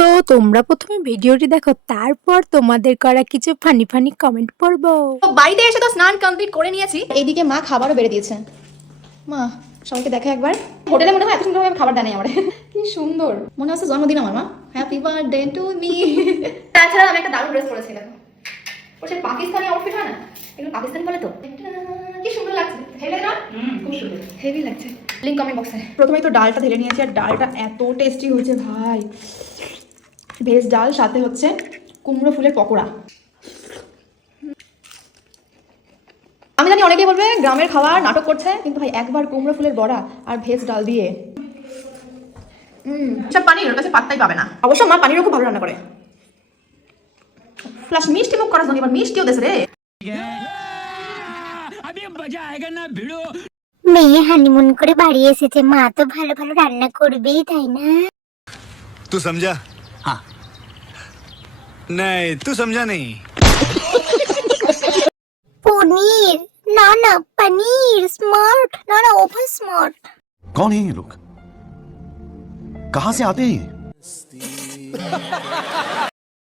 তো তোমরা প্রথমে ভিডিওটি দেখো, তারপর তোমাদের করা কিছু ফানি ফানি কমেন্ট পড়বো। তো বাড়িতে এসে তো স্নান কমপ্লিট করে নিয়েছি। এইদিকে মা খাবারও বেড়ে দিয়েছে। মা সবাইকে দেখা একবার। হোটেলে মনে হয় এত সুন্দর খাবার দেয় আমার। কি সুন্দর, মনে হচ্ছে জন্মদিন আমার। মা হ্যাপি বার্থডে টু মি। তাছাড়া আমি একটা দারুণ ড্রেস পরেছি, দেখো ওটা পাকিস্তানি আউটফিট হয় না, এগুলো পাকিস্তানি বলে তো। কি সুন্দর লাগছে, হেভি না? খুব সুন্দর, হেভি লাগছে। লিংক কমেন্ট বক্সে। প্রথমেই তো ডালটা ঢেলে নিয়েছি, আর ডালটা এত টেস্টি হয়েছে ভাই। ভেজ ডাল, সাথে হচ্ছে কুমড়ো ফুলের পকোড়া। আমি জানি অনেকেই বলবে গ্রামের খাবার নাটক করছে, কিন্তু ভাই একবার কুমড়ো ফুলের বড়া আর ভেজ ডাল দিয়ে সব পানির ওর কাছে পাত্তাই পাবে না। অবশ্য মা পানিরও খুব ভালো রান্না করে, প্লাস মিষ্টি মুখ করার জন্য এবার মিষ্টিও দেশে রে। মেয়ে হানিমুন করে বাড়ি এসেছে, মা তো ভালো ভালো রান্না করবেই, তাই না? तू समझा? हाँ नहीं तू समझा नहीं। পনির না না, পনির স্মার্ট না না, ওভার স্মার্ট। कौन है ये लोग? कहां से आते हैं?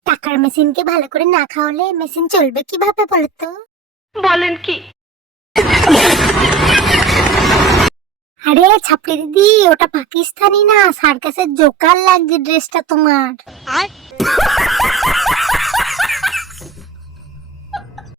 টাকার মেশিনকে ভালো করে না খাওয়ালে মেশিন চলবে কিভাবে বলো তো? বলেন কি? আরে ছাপড়ি দিদি, ওটা পাকিস্তানি না, সার্কাসের জোকার লাগছে ড্রেসটা তোমার।